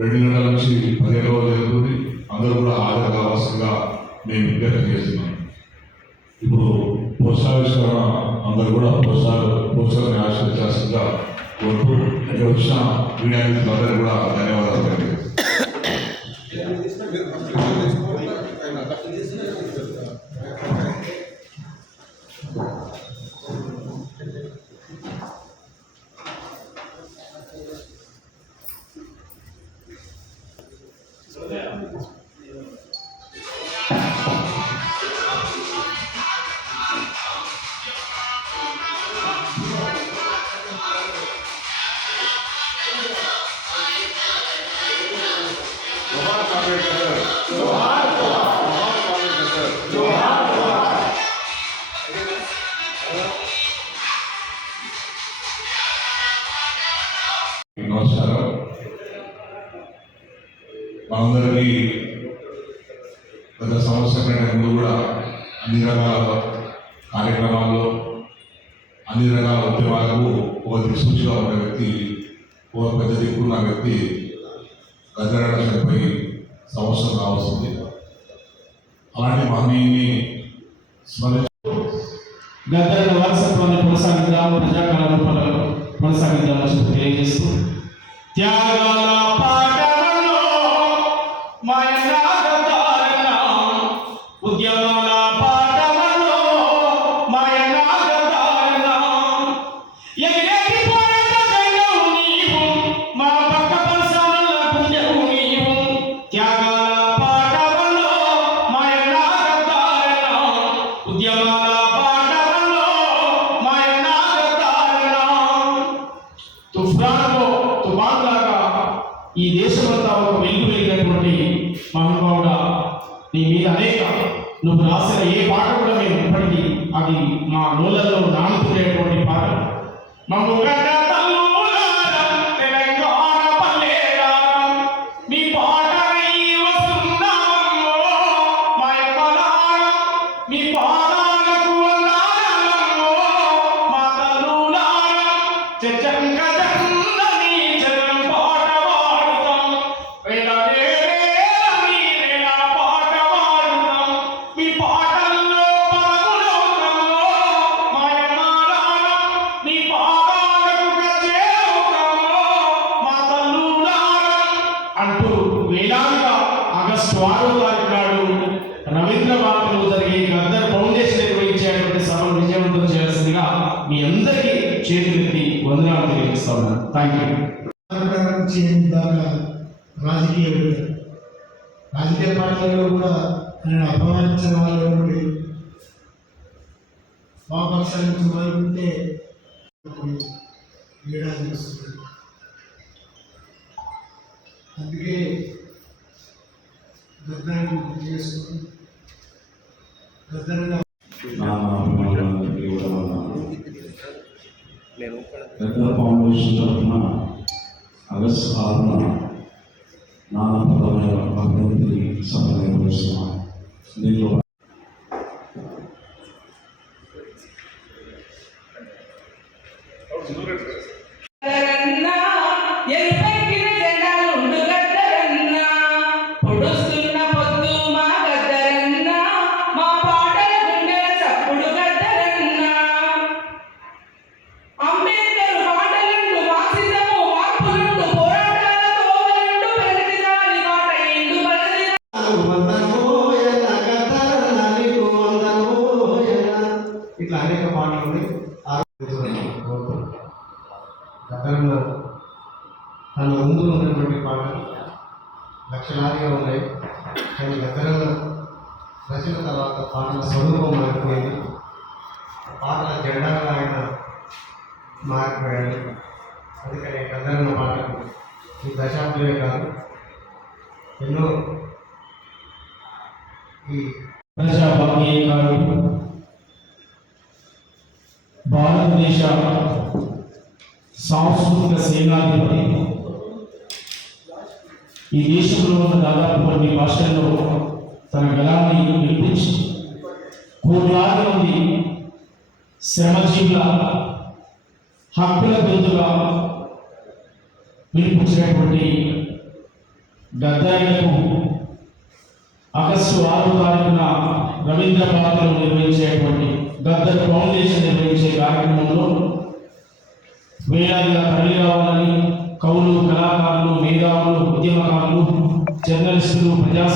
రెండు నెలల నుంచి పదిహేను రోజులు జరుగుతుంది. అందరూ కూడా హాజరు కావాల్సిందిగా మేము విజ్ఞప్తి చేస్తున్నాం. ఇప్పుడు పోషకావిష్కరణ అందరూ కూడా పోషక పోషకాన్ని ఆశ్రయించాల్సిందిగా కోరుతూ ఇక్కడ వచ్చిన మీడియా మిత్రులందరూ కూడా ధన్యవాదాలు for them. మనందరికీ గత సంవత్సరం కంటే ముందు కూడా అన్ని రకాల కార్యక్రమాల్లో అన్ని రకాల ఉద్యమాలకు ఒక దిక్సూచిగా ఉన్న వ్యక్తి ఒక పెద్ద దిక్కున్న వ్యక్తి గద్దరాడ చనిపోయి సంవత్సరం కావస్తుంది అలాంటి మహనీయుని స్మరించ గద్దర వారసత్వాన్ని కొనసాగిద్దాం ప్రజాకాల రూపాలలో కొనసాగిద్దామని తెలియజేస్తూ త్యాగాల ఈ దేశమంతా ఒక వెలుగు వెలిగినటువంటి మహానుభావుడ నీ మీద అనేక నువ్వు రాసిన ఏ పాట కూడా మేము ఇప్పటికీ అది మా నోళ్ళల్లో నానుకునేటువంటి పాట. మమ్ము గడ్డ మీ పాటనై వేలాదిగా ఆగస్టు ఆరో తారీఖు నాడు రవీంద్ర భారతిలో జరిగే గద్దర్ ఫౌండేషన్ నిర్వహించేటువంటి సభను విజయవంతం చేయాల్సిందిగా మీ అందరికీ చేతులెత్తి వందనాలు తెలియజేస్తా ఉన్నాను. థ్యాంక్ యూ రాజకీయ రాజకీయ పార్టీలలో కూడా నేను అపమానించిన వాళ్ళు ఉండి మా పక్షాల నుంచి మొదలుకుంటే ఏడాది వస్తుంది. అందుకే ఫౌండేషన్ తరఫున ఆగస్టు ఆరున నానాపదమైన అభివృద్ధి సభ నిర్వహిస్తున్నాం దీంట్లో గద్దరన్న గతంలో తన ముందు ఉన్నటువంటి పాటలు లక్షలాదిగా ఉన్నాయి కానీ గతంలో రచన తర్వాత పాటల స్వరూపం మారిపోయింది పాటల జెండాగా ఆయన మారిపోయాడు అందుకని గద్దరన్న పాటలు ఈ దశాబ్దమే కాదు ఎన్నో ఈ ప్రజాభాగ్యకారుడు భారతదేశ సాంస్కృతిక సేనాధిపతి. ఈ దేశంలో ఉన్న దాదాపు కొన్ని భాషల్లో తన గలాన్ని వినిపించి కోట్లాది మంది శ్రమజీవుల హక్కుల గొంతుగా వినిపించినటువంటి గద్దాయిలకు ఆగస్టు ఆరు తారీఖున రవీంద్ర భారతిలో నిర్వహించేటువంటి గద్దర్ ఫౌండేషన్ నిర్వహించే వేలాదిగా తరలి రావాలని కవులు కళాకారులు మేధావులు ఉద్యమకారులు జర్నలిస్టులు ప్రజా